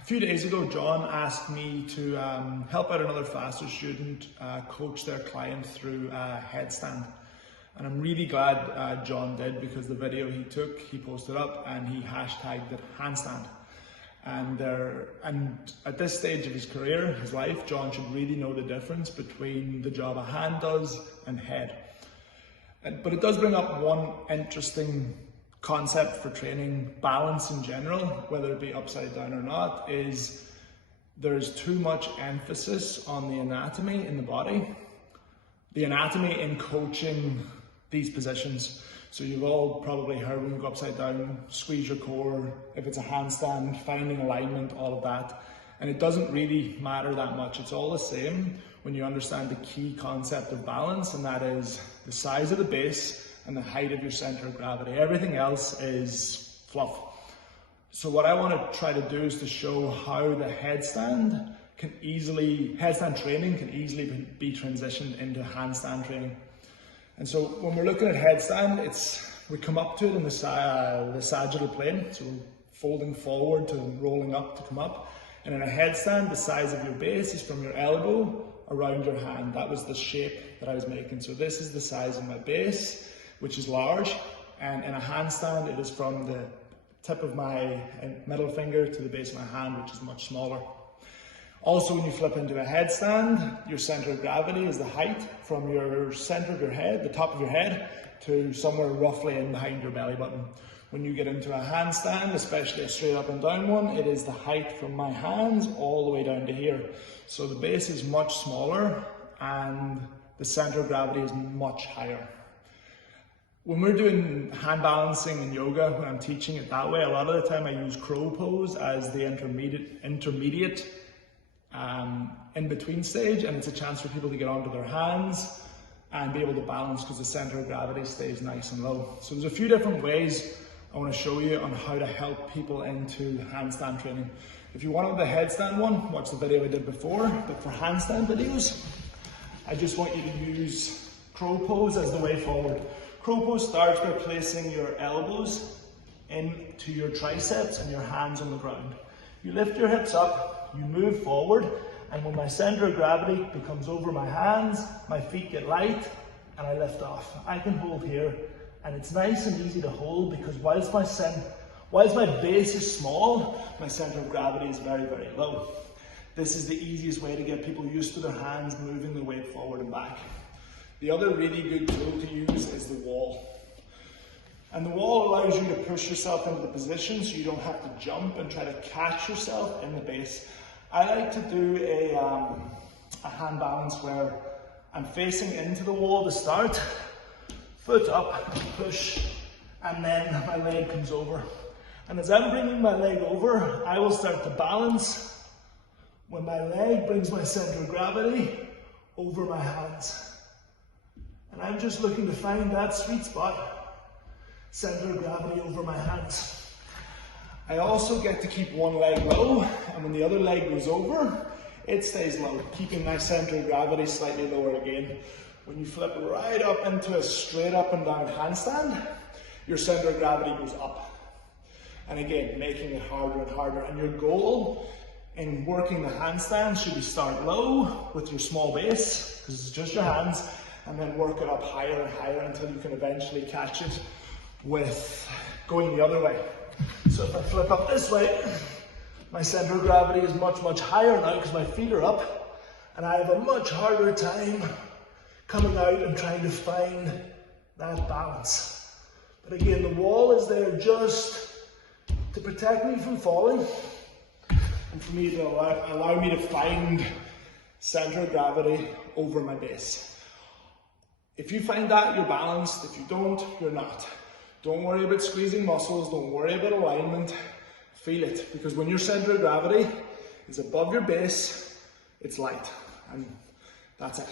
A few days ago, John asked me to help out another faster student coach their client through HANDstand. And I'm really glad John did, because the video he took, he posted up and he hashtagged it HANDstand. And at this stage of his career, his life, John should really know the difference between the job a hand does and head. But it does bring up one interesting concept for training balance in general, whether it be upside down or not, is there's too much emphasis on the anatomy in the body, the anatomy in coaching these positions. So you've all probably heard when you go upside down, squeeze your core, if it's a handstand, finding alignment, all of that. And it doesn't really matter that much. It's all the same when you understand the key concept of balance, and that is the size of the base and the height of your center of gravity. Everything else is fluff. So what I want to try to do is to show how the headstand training can easily be transitioned into handstand training. And so when we're looking at headstand, we come up to it in the sagittal plane, so we're folding forward to rolling up to come up. And in a headstand, the size of your base is from your elbow around your hand. That was the shape that I was making. So this is the size of my base, which is large, and in a handstand it is from the tip of my middle finger to the base of my hand, which is much smaller. Also, when you flip into a headstand, your center of gravity is the height from your center of your head, the top of your head, to somewhere roughly in behind your belly button. When you get into a handstand, especially a straight up and down one, it is the height from my hands all the way down to here. So the base is much smaller and the center of gravity is much higher. When we're doing hand balancing in yoga, when I'm teaching it that way, a lot of the time I use crow pose as the intermediate in-between stage, and it's a chance for people to get onto their hands and be able to balance because the center of gravity stays nice and low. So there's a few different ways I want to show you on how to help people into handstand training. If you wanted the headstand one, watch the video I did before, but for handstand videos, I just want you to use crow pose as the way forward. Crow pose starts by placing your elbows into your triceps and your hands on the ground. You lift your hips up, you move forward, and when my center of gravity becomes over my hands, my feet get light and I lift off. I can hold here, and it's nice and easy to hold because whilst my base is small, my center of gravity is very, very low. This is the easiest way to get people used to their hands moving the weight forward and back. The other really good tool to use is the wall. And the wall allows you to push yourself into the position so you don't have to jump and try to catch yourself in the base. I like to do a hand balance where I'm facing into the wall to start, foot up, push, and then my leg comes over. And as I'm bringing my leg over, I will start to balance when my leg brings my center of gravity over my hands. And I'm just looking to find that sweet spot, center of gravity over my hands. I also get to keep one leg low, and when the other leg goes over, it stays low, keeping my center of gravity slightly lower again. When you flip right up into a straight up and down handstand, your center of gravity goes up. And again, making it harder and harder. And your goal in working the handstand should be start low with your small base, because it's just your hands, and then work it up higher and higher until you can eventually catch it with going the other way. So if I flip up this way, my center of gravity is much, much higher now because my feet are up, and I have a much harder time coming out and trying to find that balance. But again, the wall is there just to protect me from falling and for me to allow me to find center of gravity over my base. If you find that, you're balanced. If you don't, you're not. Don't worry about squeezing muscles. Don't worry about alignment. Feel it, because when your center of gravity is above your base, it's light, and that's it.